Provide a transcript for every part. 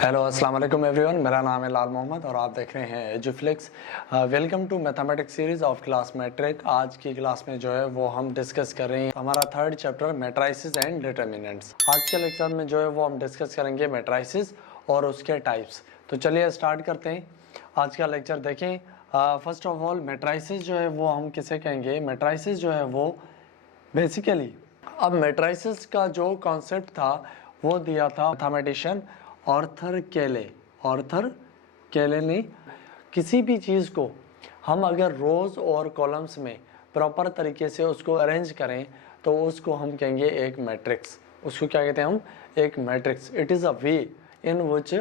Hello अस्सलाम वालेकुम everyone, मेरा नाम है लाल मोहम्मद और आप देख रहे हैं Eduflix. Welcome to mathematics series of class matrix. आज की क्लास में जो है वो हम डिस्कस कर रहे हैं हमारा third chapter matrices and determinants. आज के लेक्चर में जो है वो हम डिस्कस करेंगे मैट्राइसिस और उसके टाइप्स। तो चलिए स्टार्ट करते हैं आज का लेक्चर। देखें, फर्स्ट ऑफ ऑल मैट्राइसिस जो है वो हम किसे कहेंगे। मैट्राइसिस जो है वो बेसिकली, अब मैट्राइसिस का जो कॉन्सेप्ट था वो दिया था मैथमेटिशियन ऑर्थर केले ने। किसी भी चीज़ को हम अगर रोज़ और कॉलम्स में प्रॉपर तरीके से उसको अरेंज करें तो उसको हम कहेंगे एक मैट्रिक्स। उसको क्या कहते हैं हम? एक matrix. It is a way in which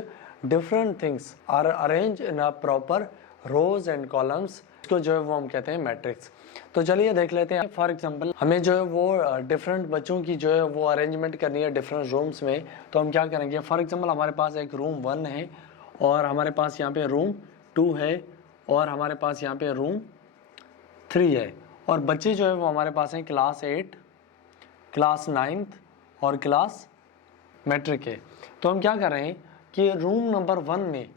different things are arrange in a proper rows and columns. इसको जो है वो हम कहते हैं मैट्रिक्स। तो चलिए देख लेते हैं। फॉर एग्जांपल हमें जो है वो डिफरेंट बच्चों की जो है वो अरेंजमेंट करनी है डिफरेंट रूम्स में। तो हम क्या करेंगे, फॉर एग्जांपल हमारे पास एक रूम 1 है और हमारे पास यहाँ पे रूम 2 है और हमारे पास यहाँ पे रूम 3 है। और बच्चे जो है वो हमारे पास हैं क्लास 8, क्लास 9 और क्लास मैट्रिक है। तो हम क्या कर रहे हैं कि रूम नंबर 1 में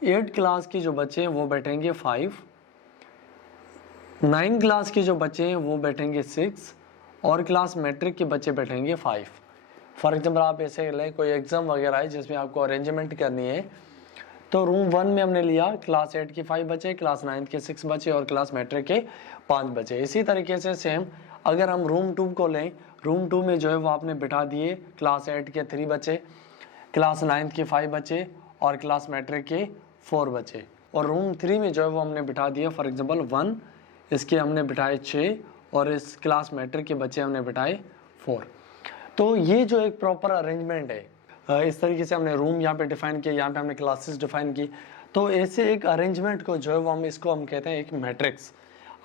8 क्लास के जो बच्चे हैं वो बैठेंगे 5, 9 क्लास के जो बच्चे हैं वो बैठेंगे 6 और क्लास मैट्रिक के बच्चे बैठेंगे 5। फॉर एग्जांपल आप ऐसे लें, कोई एग्ज़ाम वगैरह है जिसमें आपको अरेंजमेंट करनी है, तो रूम 1 में हमने लिया क्लास 8 के 5 बच्चे, क्लास 9 के 6 बच्चे और क्लास मैट्रिक के 5 बच्चे। इसी तरीके से सेम अगर हम रूम 2 को लें, रूम 2 में जो है वो आपने बिठा दिए क्लास 8 के 3 बच्चे, क्लास 9 के 5 बच्चे और क्लास मैट्रिक के 4 बच्चे। और रूम 3 में जो है वो हमने बिठा दिया फॉर एग्जांपल 1, इसके हमने बिठाए 6 और इस क्लास मैट्रिक के बच्चे हमने बिठाए 4। तो ये जो एक प्रॉपर अरेंजमेंट है, इस तरीके से हमने रूम यहाँ पे डिफाइन किया, यहाँ पे हमने क्लासेस डिफाइन की। तो ऐसे एक अरेंजमेंट को जो है वो हम कहते हैं एक मैट्रिक्स।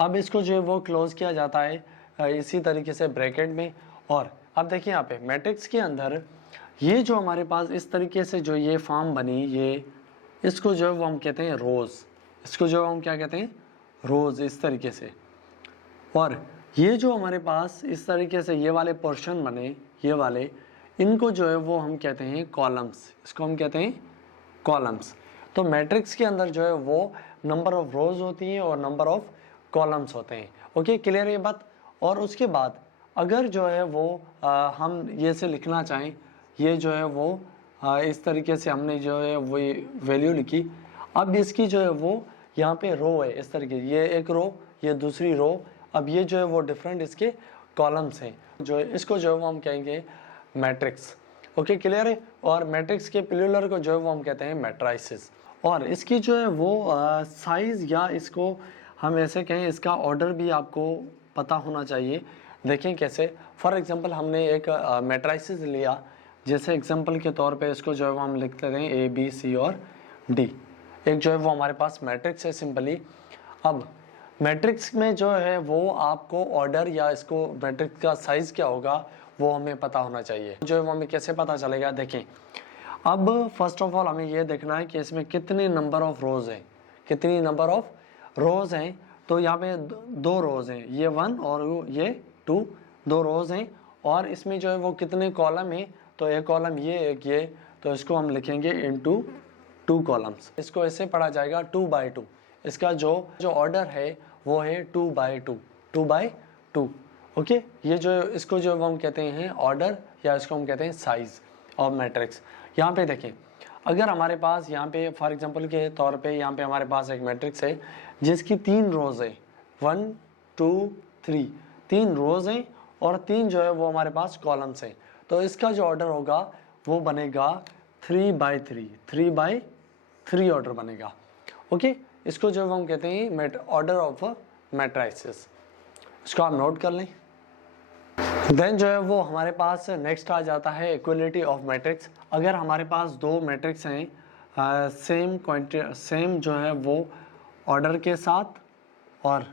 अब इसको जो है वो क्लोज किया जाता है इसी तरीके से ब्रैकेट में। और अब देखिए यहाँ पे मैट्रिक्स के अंदर ये जो हमारे पास इस तरीके से जो ये फॉर्म बनी, ये इसको जो है वो हम कहते हैं रोज़। इसको जो हम क्या कहते हैं? रोज़, इस तरीके से। और ये जो हमारे पास इस तरीके से ये वाले पोर्शन बने, ये वाले, इनको जो है वो हम कहते हैं कॉलम्स। इसको हम कहते हैं कॉलम्स। तो मैट्रिक्स के अंदर जो है वो नंबर ऑफ रोज़ होती हैं और नंबर ऑफ कॉलम्स होते हैं। ओके, क्लियर ये बात? और उसके बाद अगर जो है वो हम ये से लिखना चाहें, ये जो है वो इस तरीके से हमने जो है वो वैल्यू लिखी। अब इसकी जो है वो यहाँ पे रो है, इस तरीके, ये एक रो, ये दूसरी रो। अब ये जो है वो डिफरेंट इसके कॉलम्स हैं, जो है इसको जो है वो हम कहेंगे मैट्रिक्स। ओके, क्लियर है? और मैट्रिक्स के प्लूरल को जो है वो हम कहते हैं मैट्राइसिस। और इसकी जो है वो साइज़, या इसको हम ऐसे कहें, इसका ऑर्डर भी आपको पता होना चाहिए। देखें कैसे। फॉर एग्जांपल हमने एक मैट्राइसिस लिया, जैसे एग्जांपल के तौर पे इसको जो है वो हम लिखते हैं ए बी सी और डी। एक जो है वो हमारे पास मैट्रिक्स है सिंपली। अब मैट्रिक्स में जो है वो आपको ऑर्डर या इसको मैट्रिक्स का साइज़ क्या होगा वो हमें पता होना चाहिए। जो है वो हमें कैसे पता चलेगा? देखें, अब फर्स्ट ऑफ ऑल हमें ये देखना है कि इसमें कितने नंबर ऑफ रोज़ हैं, कितनी नंबर ऑफ रोज़ हैं। तो यहाँ पे 2 रोज़ हैं, ये 1 और ये 2, 2 रोज़ हैं। और इसमें जो है वो कितने कॉलम हैं, तो एक कॉलम ये, एक ये, तो इसको हम लिखेंगे इनटू 2 कॉलम्स। इसको ऐसे पढ़ा जाएगा 2 बाई 2। इसका जो ऑर्डर है वो है 2 बाई 2, 2 बाई 2। ओके, ये जो इसको जो हम कहते हैं ऑर्डर, या इसको हम कहते हैं साइज ऑफ मैट्रिक्स। यहाँ पे देखें, अगर हमारे पास यहाँ पे फॉर एग्जांपल के तौर पे यहाँ पे हमारे पास एक मैट्रिक्स है जिसकी 3 रोज़ है, 1 2 3, 3 रोज़ हैं और 3 जो है वो हमारे पास कॉलम्स हैं। तो इसका जो ऑर्डर होगा वो बनेगा 3 बाई 3, 3 बाई 3 ऑर्डर बनेगा। ओके, इसको जो हम कहते हैं ऑर्डर ऑफ मैट्राइसिस। इसको आप नोट कर लें। देन जो है वो हमारे पास नेक्स्ट आ जाता है इक्वलिटी ऑफ मैट्रिक्स। अगर हमारे पास 2 मैट्रिक्स हैं सेम जो है वो ऑर्डर के साथ और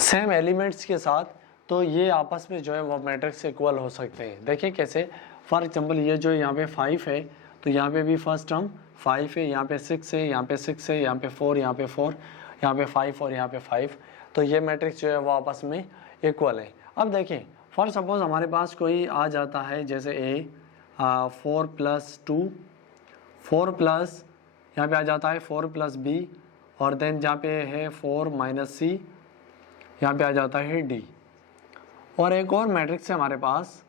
सेम एलिमेंट्स के साथ, तो ये आपस में जो है वो मैट्रिक्स इक्वल हो सकते हैं। देखिए कैसे। फॉर एग्जांपल ये जो यहाँ पे 5 है, तो यहाँ पे भी फर्स्ट टर्म 5 है, यहाँ पे 6 है, यहाँ पे 6 है, यहाँ पे 4, यहाँ पे 4, यहाँ पे 5 और यहाँ पे 5। तो ये मैट्रिक्स जो है वो आपस में इक्वल है। अब देखें फॉर सपोज हमारे पास कोई आ जाता है जैसे ए 4 + 2, 4 प्लस यहाँ पे आ जाता है 4 + b, और देन जहाँ पे है 4 - c, यहाँ पे आ जाता है d। और एक और मैट्रिक्स है हमारे पास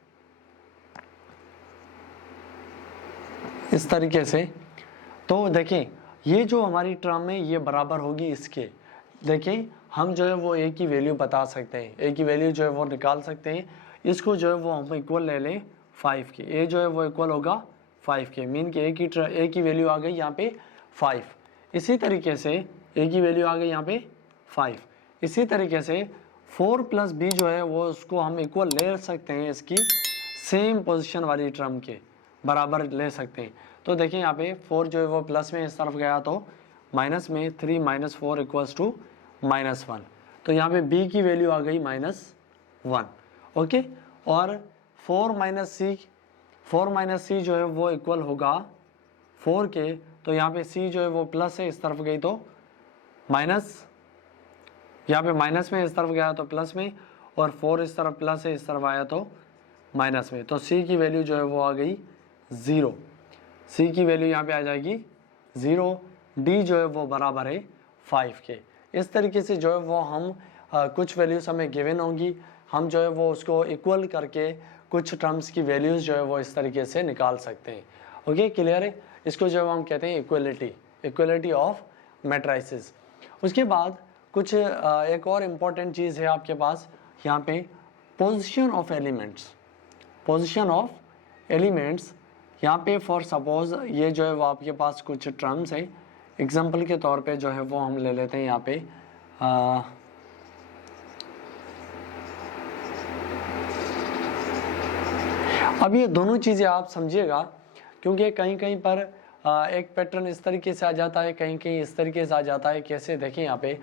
इस तरीके से। तो देखिए ये जो हमारी टर्म है ये बराबर होगी इसके। देखिए हम जो है वो ए की वैल्यू बता सकते हैं, ए की वैल्यू जो है वो निकाल सकते हैं। इसको जो है वो हम इक्वल ले लें 5 के, ए जो है वो इक्वल होगा 5 के, मीन कि ए की वैल्यू आ गई यहाँ पे 5। इसी तरीके से ए की वैल्यू आ गई यहाँ पे 5। इसी तरीके से 4 + b जो है वो उसको हम इक्वल ले सकते हैं इसकी सेम पोजीशन वाली टर्म के बराबर ले सकते हैं। तो देखिए यहाँ पे 4 जो है वो प्लस में इस तरफ गया तो माइनस में 3 - 4 = -1। तो यहाँ पे b की वैल्यू आ गई -1। ओके, और 4 - c जो है वो इक्वल होगा 4 के। तो यहाँ पे c जो है वो प्लस है इस तरफ गई तो माइनस, यहाँ पे माइनस में इस तरफ गया तो प्लस में, और 4 इस तरफ प्लस है इस तरफ आया तो माइनस में। तो c की वैल्यू जो है वो आ गई 0, c की वैल्यू यहाँ पे आ जाएगी 0। d जो है वो बराबर है 5 के। इस तरीके से जो है वो हम कुछ वैल्यूज हमें गिवन होंगी, हम जो है वो उसको इक्वल करके कुछ टर्म्स की वैल्यूज जो है वो इस तरीके से निकाल सकते हैं। ओके, क्लियर है? इसको जो है हम कहते हैं इक्वलिटी ऑफ मैट्रिसेस। उसके बाद कुछ एक और इम्पॉर्टेंट चीज़ है आपके पास यहाँ पे, पोजीशन ऑफ एलिमेंट्स। यहाँ पे फॉर सपोज ये जो है वो आपके पास कुछ टर्म्स है, एग्जाम्पल के तौर पे जो है वो हम ले लेते हैं यहाँ पे अब ये दोनों चीज़ें आप समझिएगा, क्योंकि कहीं कहीं पर एक पैटर्न इस तरीके से आ जाता है, कहीं कहीं इस तरीके से आ जाता है। कैसे देखें यहाँ पे,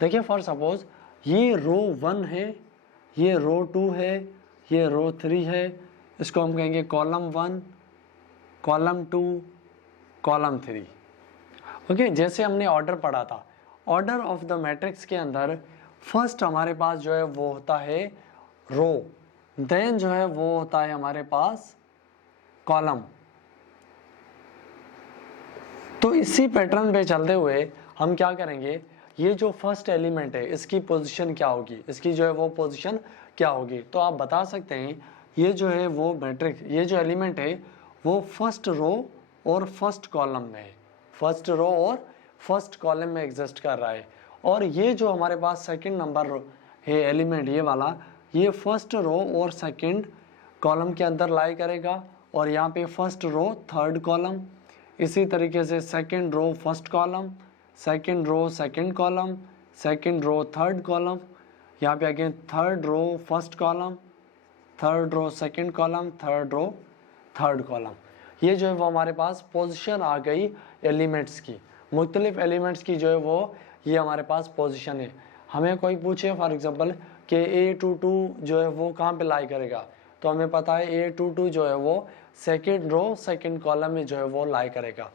देखिए फॉर सपोज ये रो 1 है, ये रो 2 है, ये रो 3 है, इसको हम कहेंगे कॉलम 1, कॉलम 2, कॉलम 3। ओके, जैसे हमने ऑर्डर पढ़ा था, ऑर्डर ऑफ द मैट्रिक्स के अंदर फर्स्ट हमारे पास जो है वो होता है रो, देन जो है वो होता है हमारे पास कॉलम। तो इसी पैटर्न पे चलते हुए हम क्या करेंगे, ये जो फर्स्ट एलिमेंट है इसकी पोजीशन क्या होगी, इसकी जो है वो पोजीशन क्या होगी। तो आप बता सकते हैं ये जो है वो मैट्रिक्स, ये जो एलिमेंट है वो फर्स्ट रो और फर्स्ट कॉलम में है, फर्स्ट रो और फर्स्ट कॉलम में एग्जिस्ट कर रहा है। और ये जो हमारे पास सेकंड नंबर है एलिमेंट, ये वाला, ये फर्स्ट रो और सेकंड कॉलम के अंदर लाई करेगा, और यहाँ पे फर्स्ट रो थर्ड कॉलम, इसी तरीके से second row first column, second row second column, second row third column, यहाँ पे again third row first column, third row second column, third row third column. ये जो है वो हमारे पास पोजीशन आ गई एलिमेंट्स की, मुख्तलिफ एलिमेंट्स की जो है वो ये हमारे पास पोजीशन है। हमें कोई पूछे फॉर एग्जांपल कि A22 जो है वो कहाँ पे लाई करेगा, तो हमें पता है A22 जो है वो सेकंड रो सेकंड कॉलम में जो है वो लाई करेगा।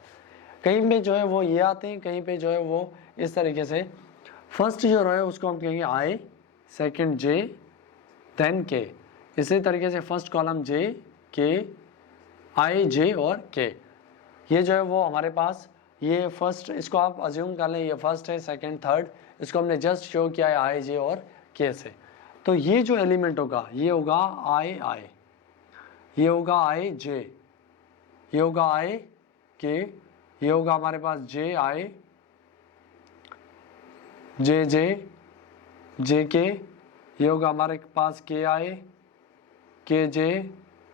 कहीं पे जो है वो ये आते हैं, कहीं पे जो है वो इस तरीके से, फर्स्ट जो रो है उसको हम कहेंगे I, second J, then K। इसी तरीके से first column J, K, I, J और K। ये जो है वो हमारे पास ये फर्स्ट, इसको आप अज्यूम कर लें ये फर्स्ट है, सेकंड थर्ड, इसको हमने जस्ट शो किया है I, J और K से। तो ये जो एलिमेंट होगा ये होगा I, ये होगा I, J, ये होगा I, K, ये होगा हमारे पास J, I, J, J, J, K, ये होगा हमारे पास K, I, K, J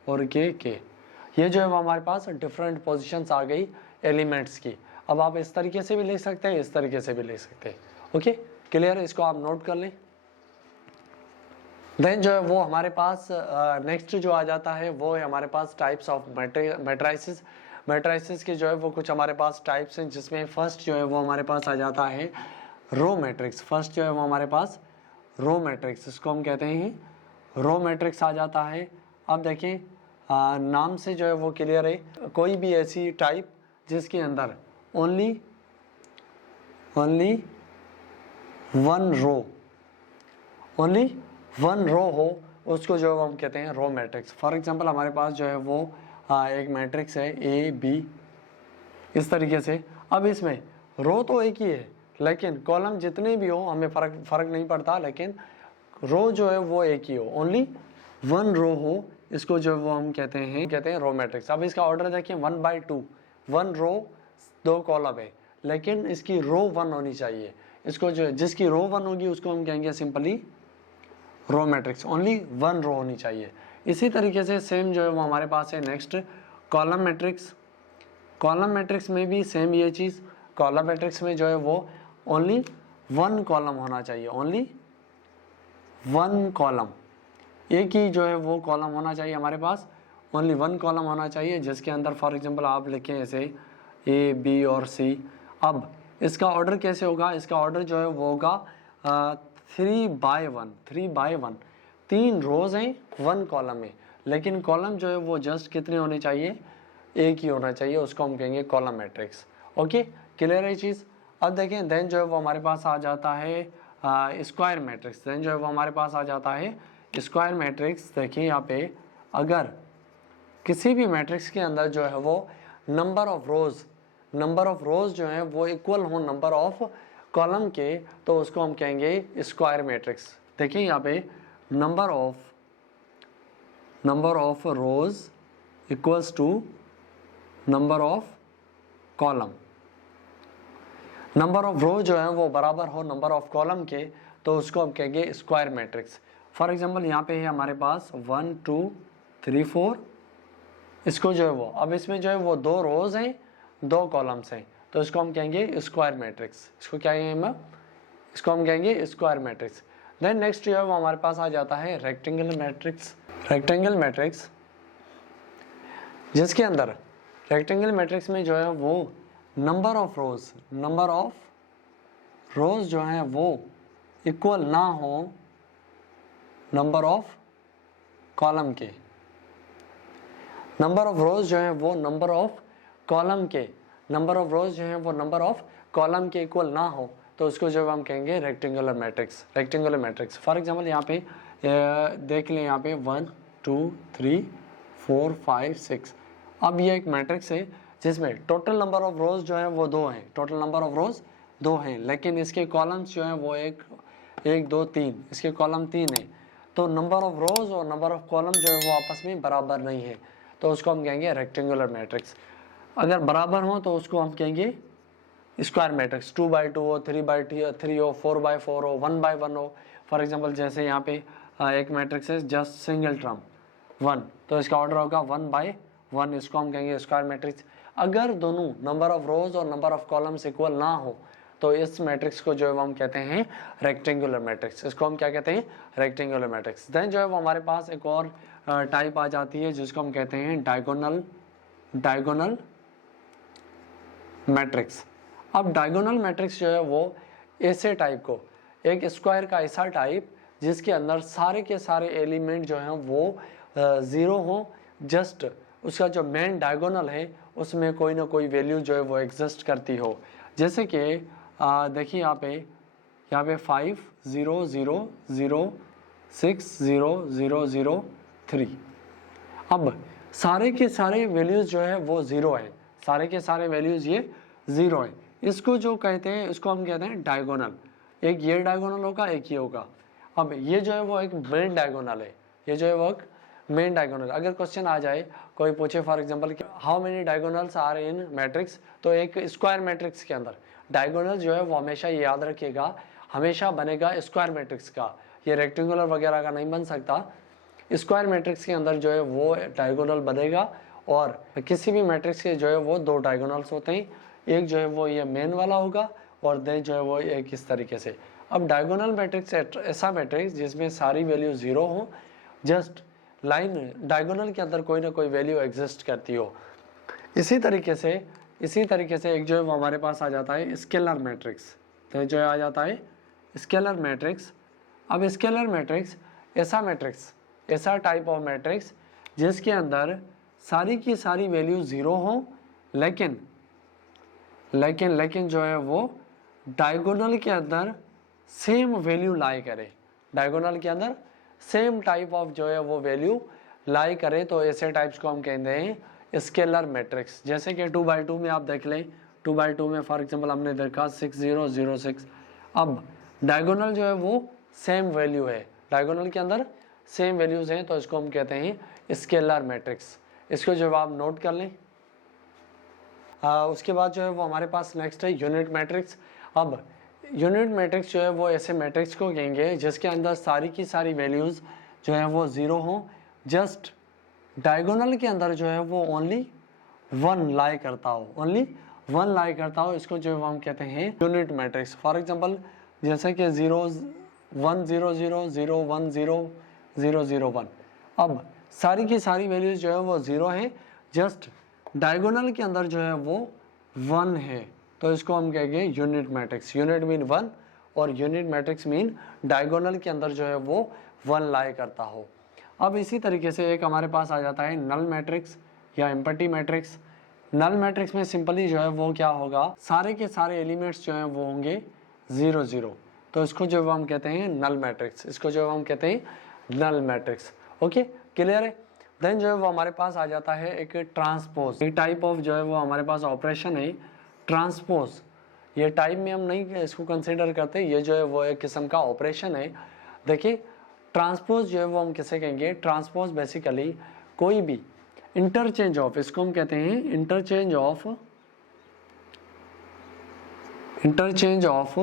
और K, K। ये जो है वो हमारे पास डिफरेंट पोजीशंस आ गई एलिमेंट्स की। अब आप इस तरीके से भी लिख सकते हैं, इस तरीके से भी लिख सकते हैं। ओके, क्लियर है? इसको आप नोट कर लें। देन जो है वो हमारे पास नेक्स्ट जो आ जाता है वो है हमारे पास टाइप्स ऑफ मैट्रिसेस। मैट्रिसेस के जो है वो कुछ हमारे पास टाइप्स हैं, जिसमें फर्स्ट जो है वो हमारे पास आ जाता है रो मैट्रिक्स। फर्स्ट जो है वो हमारे पास रो मैट्रिक्स, इसको हम कहते हैं रो मैट्रिक्स आ जाता है। अब देखें नाम से जो है वो क्लियर है, कोई भी ऐसी टाइप जिसके अंदर ओनली वन रो हो, उसको जो है हम कहते हैं रो मैट्रिक्स। फॉर एग्जांपल हमारे पास जो है वो एक मैट्रिक्स है ए बी इस तरीके से। अब इसमें रो तो एक ही है लेकिन कॉलम जितने भी हो हमें फर्क नहीं पड़ता, लेकिन रो जो है वो एक ही हो, ओनली वन रो हो, इसको जो है वो हम कहते हैं रो मैट्रिक्स। अब इसका ऑर्डर देखिए 1/2, 1 रो 2 कॉलम है लेकिन इसकी रो 1 होनी चाहिए। इसको जो जिसकी रो 1 होगी उसको हम कहेंगे सिंपली रो मैट्रिक्स, ओनली 1 रो होनी चाहिए। इसी तरीके से सेम जो है वो हमारे पास है next column matrix. Column matrix में भी सेम ये चीज़, कॉलम मैट्रिक्स में जो है वो ओनली 1 कॉलम होना चाहिए, ओनली 1 कॉलम, एक ही जो है वो कॉलम होना चाहिए हमारे पास, ओनली 1 कॉलम होना चाहिए जिसके अंदर फॉर एग्जांपल आप लिखें ऐसे ए बी और सी। अब इसका ऑर्डर कैसे होगा, इसका ऑर्डर जो है वो होगा 3/1, 3 रोज हैं 1 कॉलम में, लेकिन कॉलम जो है वो जस्ट कितने होने चाहिए, एक ही होना चाहिए, उसको हम कहेंगे कॉलम मैट्रिक्स। ओके, क्लियर है चीज़। अब देखें देन जो है वो हमारे पास आ जाता है स्क्वायर मैट्रिक्स। देन जो है वो हमारे पास आ जाता है स्क्वायर मैट्रिक्स। देखिए यहाँ पे अगर किसी भी मैट्रिक्स के अंदर जो है वो नंबर ऑफ रोज जो है वो इक्वल हो नंबर ऑफ कॉलम के, तो उसको हम कहेंगे स्क्वायर मैट्रिक्स। देखिए यहाँ पे number of rows equals to number of column, number of row जो है वो बराबर हो नंबर ऑफ कॉलम के, तो उसको हम कहेंगे स्क्वायर मैट्रिक्स। फॉर एग्जांपल यहाँ पे है हमारे पास 1 2 3 4, इसको जो है वो, अब इसमें जो है वो 2 रोज हैं 2 कॉलम्स हैं, तो इसको हम कहेंगे स्क्वायर मैट्रिक्स। इसको क्या कहेंगे हम, इसको हम कहेंगे स्क्वायर मैट्रिक्स। देन नेक्स्ट जो है वो हमारे पास आ जाता है रेक्टेंगल मैट्रिक्स। रेक्टेंगल मैट्रिक्स जिसके अंदर रेक्टेंगल मैट्रिक्स में जो है वो नंबर ऑफ रोज जो है वो इक्वल ना हो नंबर ऑफ कॉलम के, नंबर ऑफ रोज जो है वो नंबर ऑफ कॉलम के, नंबर ऑफ रोज जो है वो नंबर ऑफ कॉलम के इक्वल ना हो, तो उसको जो हम कहेंगे rectangular matrix. Rectangular matrix for example यहाँ पे देख लें, यहाँ पे 1 2 3 4 5 6। अब ये एक मैट्रिक्स है जिसमें टोटल नंबर ऑफ रोज जो है वो 2 हैं, टोटल नंबर ऑफ रोज 2 हैं, लेकिन इसके कॉलम्स जो हैं वो 1 2 3, इसके कॉलम 3 हैं, तो नंबर ऑफ रोज और नंबर ऑफ कॉलम जो है वो आपस में बराबर नहीं है, तो उसको हम कहेंगे रेक्टेंगुलर मैट्रिक्स। अगर बराबर हो तो उसको हम कहेंगे स्क्वायर मैट्रिक्स, 2/2 हो, 3/3 हो, 4/4 हो, 1/1 हो। फॉर एग्जांपल जैसे यहाँ पे एक मैट्रिक्स है जस्ट सिंगल टर्म 1, तो इसका ऑर्डर होगा 1/1, इसको हम कहेंगे स्क्वायर मैट्रिक्स। अगर दोनों नंबर ऑफ रोज और नंबर ऑफ कॉलम्स इक्वल ना हो तो इस मैट्रिक्स को जो है वो हम कहते हैं रेक्टेंगुलर मैट्रिक्स। इसको हम क्या कहते हैं, रेक्टेंगुलर मैट्रिक्स। देन जो है वो हमारे पास एक और टाइप आ जाती है जिसको हम कहते हैं डायगोनल मैट्रिक्स। अब डायगोनल मैट्रिक्स जो है वो ऐसे टाइप को, एक स्क्वायर का ऐसा टाइप जिसके अंदर सारे के सारे एलिमेंट जो हैं वो 0 हो, जस्ट उसका जो मेन डायगोनल है उसमें कोई ना कोई वैल्यू जो है वो एग्जिस्ट करती हो। जैसे कि देखिए यहाँ पे 5 0 0 0 6 0 0 0 3। अब सारे के सारे वैल्यूज़ जो है वो 0 है, सारे के सारे वैल्यूज़ ये 0 है। इसको जो कहते हैं, इसको हम कहते हैं डायगोनल। एक ये डायगोनल होगा, एक ये होगा। अब ये जो है वो एक मेन डायगोनल है, ये जो है वो एक मेन डायगोनल। अगर क्वेश्चन आ जाए, कोई पूछे for example how many diagonals are in matrix, तो एक स्क्वायर मैट्रिक्स के अंदर डायगोनल जो है वो हमेशा ये याद रखिएगा, हमेशा बनेगा स्क्वायर मैट्रिक्स का, ये रेक्टेंगुलर वगैरह का नहीं बन सकता। स्क्वायर मैट्रिक्स के अंदर जो है वो डायगोनल बनेगा, और किसी भी मैट्रिक्स के जो है वो 2 डायगोनल्स होते हैं, एक जो है वो ये मेन वाला होगा और देन जो है वो एक इस तरीके से। अब डायगोनल मैट्रिक्स ऐसा मैट्रिक्स जिसमें सारी वैल्यू 0 हो, जस्ट लाइन डायगोनल के अंदर कोई ना कोई वैल्यू एग्जिस्ट करती हो। इसी तरीके से एक जो है वो हमारे पास आ जाता है स्केलर मैट्रिक्स। तो जो है आ जाता है स्केलर मैट्रिक्स। अब स्केलर मैट्रिक्स ऐसा टाइप ऑफ मैट्रिक्स जिसके अंदर सारी की सारी वैल्यू 0 हो, लेकिन जो है वो डायगोनल के अंदर सेम वैल्यू लाई करे, डायगोनल के अंदर सेम टाइप ऑफ जो है वो वैल्यू लाई करे, तो ऐसे टाइप्स को हम कहते हैं स्केलर मैट्रिक्स। जैसे कि 2/2 में आप देख लें, 2/2 में फॉर एग्जांपल हमने देखा 6 0 0 6। अब डायगोनल जो है वो सेम वैल्यू है, डायगोनल के अंदर सेम वैल्यूज हैं, तो इसको हम कहते हैं स्केलर मैट्रिक्स। इसको जो आप नोट कर लें। उसके बाद जो है वो हमारे पास नेक्स्ट है यूनिट मैट्रिक्स। अब यूनिट मैट्रिक्स जो है वो ऐसे मैट्रिक्स को कहेंगे जिसके अंदर सारी की सारी वैल्यूज़ जो है वो ज़ीरो हों, जस्ट डायगोनल के अंदर जो है वो ओनली 1 लाई करता हो, ओनली 1 लाई करता हो, इसको जो है वो हम कहते हैं यूनिट मैट्रिक्स। फॉर एग्जांपल जैसे कि 0 1 0 0 0 1 0 0 0 1। अब सारी की सारी वैल्यूज जो है वो 0 हैं, जस्ट डायगोनल के अंदर जो है वो 1 है, तो इसको हम कहेंगे यूनिट मैट्रिक्स। यूनिट मीन 1 और यूनिट मैट्रिक्स मीन डायगोनल के अंदर जो है वो 1 लाई करता हो। अब इसी तरीके से एक हमारे पास आ जाता है नल मैट्रिक्स या एम्पटी मैट्रिक्स। नल मैट्रिक्स में सिंपली जो है वो क्या होगा, सारे के सारे एलिमेंट्स जो हैं वो होंगे 0 0, तो इसको जो हम कहते हैं नल मैट्रिक्स, इसको जो हम कहते हैं नल मैट्रिक्स। ओके, क्लियर है। देन जो है वो हमारे पास आ जाता है एक ट्रांसपोज, एक टाइप ऑफ जो है वो हमारे पास ऑपरेशन है ट्रांसपोज। ये टाइप में हम नहीं इसको कंसिडर करते, ये जो है वो एक किस्म का ऑपरेशन है। देखिए ट्रांसपोज जो है वो हम किसे कहेंगे, ट्रांसपोज बेसिकली कोई भी इंटरचेंज ऑफ, इसको हम कहते हैं interchange of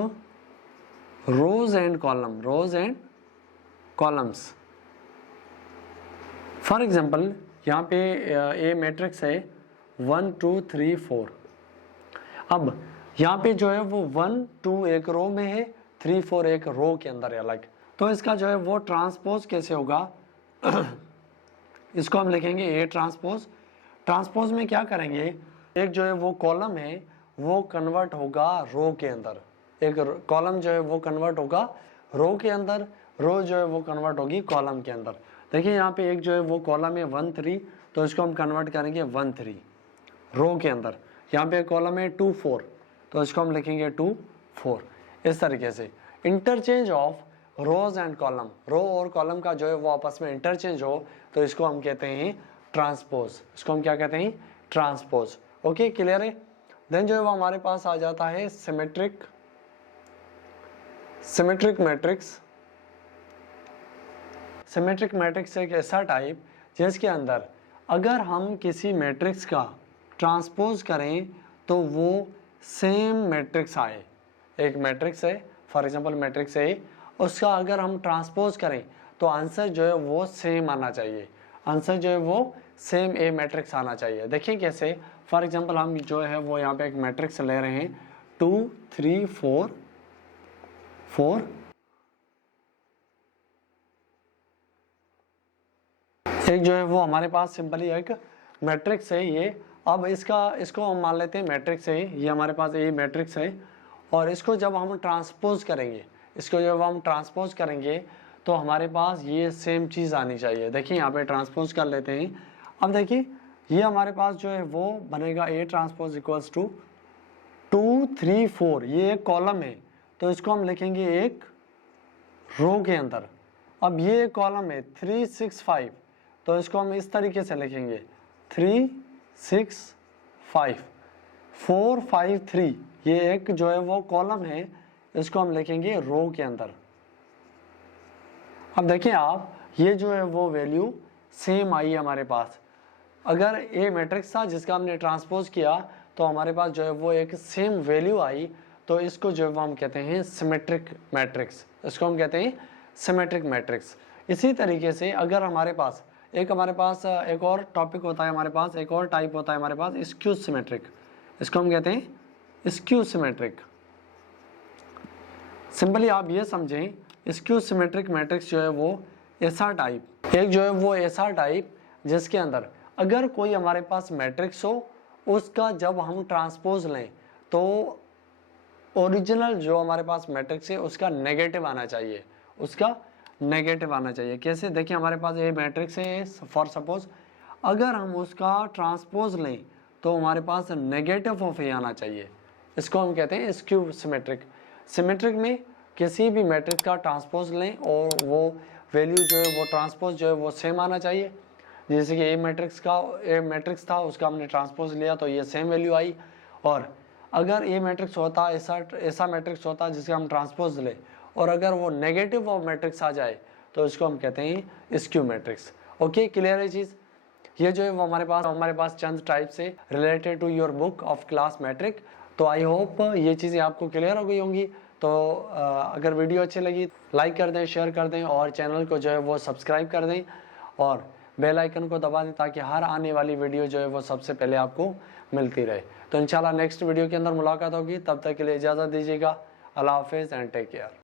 rows and column, rows and columns. For example यहाँ पे ए मैट्रिक्स है 1 2 3 4। अब यहाँ पे जो है वो 1 2 एक रो में है, 3 4 एक रो के अंदर है अलग, तो इसका जो है वो ट्रांसपोज कैसे होगा इसको हम लिखेंगे ए ट्रांसपोज। ट्रांसपोज में क्या करेंगे, एक जो है वो कॉलम है वो कन्वर्ट होगा रो के अंदर, एक कॉलम जो है वो कन्वर्ट होगा रो के अंदर, रो जो है वो कन्वर्ट होगी कॉलम के अंदर। देखिए यहाँ पे एक जो है वो कॉलम है 1 3, तो इसको हम कन्वर्ट करेंगे 1 3 रो के अंदर। यहाँ पे कॉलम है 2 4, तो इसको हम लिखेंगे 2 4। इस तरीके से interchange of rows and column, row और कॉलम का जो है वो आपस में इंटरचेंज हो, तो इसको हम कहते हैं ट्रांसपोज, इसको हम क्या कहते हैं ट्रांसपोज। ओके, क्लियर है। देन जो है वो हमारे पास आ जाता है सिमेट्रिक मैट्रिक्स। सिमेट्रिक मैट्रिक्स एक ऐसा टाइप जिसके अंदर अगर हम किसी मैट्रिक्स का ट्रांसपोज करें तो वो सेम मैट्रिक्स आए। एक मैट्रिक्स है फॉर एग्जांपल मैट्रिक्स है, उसका अगर हम ट्रांसपोज करें तो आंसर जो है वो सेम आना चाहिए, आंसर जो है वो सेम ए मैट्रिक्स आना चाहिए। देखिए कैसे, फॉर एग्जांपल हम जो है वो यहाँ पे एक मैट्रिक्स ले रहे हैं 2 3 4 4, एक जो है वो हमारे पास सिंपली एक मैट्रिक्स है ये। अब इसको हम मान लेते हैं मैट्रिक्स है, ये हमारे पास ए मैट्रिक्स है, और इसको जब हम ट्रांसपोज करेंगे, इसको जब हम ट्रांसपोज करेंगे तो हमारे पास ये सेम चीज़ आनी चाहिए। देखिए यहाँ पे ट्रांसपोज कर लेते हैं। अब देखिए ये हमारे पास जो है वो बनेगा ए ट्रांसपोज इक्वल्स टू 2 3 4, ये एक कॉलम है, तो इसको हम लिखेंगे एक रो के अंदर। अब ये एक कॉलम है 3 6 5, तो इसको हम इस तरीके से लिखेंगे 3 6 5 4 5 3, ये एक जो है वो कॉलम है, इसको हम लिखेंगे रो के अंदर। अब देखिए आप, ये जो है वो वैल्यू सेम आई हमारे पास। अगर ए मैट्रिक्स था जिसका हमने ट्रांसपोज किया तो हमारे पास जो है वो एक सेम वैल्यू आई, तो इसको जो है वो हम कहते हैं सिमेट्रिक मैट्रिक्स, इसको हम कहते हैं सिमेट्रिक मैट्रिक्स। इसी तरीके से अगर हमारे पास एक और टॉपिक होता है, हमारे पास एक और टाइप होता है हमारे पास स्क्यू सिमेट्रिक, इसको हम कहते हैं स्क्यू सिमेट्रिक। सिंपली आप ये समझें स्क्यू सिमेट्रिक मैट्रिक्स जो है वो ऐसा टाइप, एक जो है वो ऐसा टाइप जिसके अंदर अगर कोई हमारे पास मैट्रिक्स हो, उसका जब हम ट्रांसपोज लें तो ओरिजिनल जो हमारे पास मैट्रिक्स है उसका नेगेटिव आना चाहिए, उसका नेगेटिव आना चाहिए। कैसे, देखिए हमारे पास ये मैट्रिक्स है फॉर सपोज, अगर हम उसका ट्रांसपोज लें तो हमारे पास नेगेटिव ऑफ ए आना चाहिए, इसको हम कहते हैं स्क्यू सिमेट्रिक। सिमेट्रिक में किसी भी मैट्रिक्स का ट्रांसपोज लें और वो वैल्यू जो है वो ट्रांसपोज जो है वो सेम आना चाहिए। जैसे कि ए मैट्रिक्स था, उसका हमने ट्रांसपोज लिया तो ये सेम वैल्यू आई। और अगर ए मैट्रिक्स होता, ऐसा मैट्रिक्स होता जिसका हम ट्रांसपोज ले, और अगर वो नेगेटिव ऑफ मैट्रिक्स आ जाए तो इसको हम कहते हैं स्क्यू मैट्रिक्स। ओके, क्लियर है चीज़? ये जो है वो हमारे पास चंद टाइप से related to your book of class matric. तो आई होप ये चीज़ें आपको क्लियर हो गई होंगी। तो अगर वीडियो अच्छी लगी लाइक कर दें, शेयर कर दें और चैनल को जो है वो सब्सक्राइब कर दें और बेल आइकन को दबा दें ताकि हर आने वाली वीडियो जो है वो सबसे पहले आपको मिलती रहे। तो इंशाल्लाह नेक्स्ट वीडियो के अंदर मुलाकात होगी, तब तक के लिए इजाज़त दीजिएगा। अल्लाह हाफिज़ एंड टेक केयर।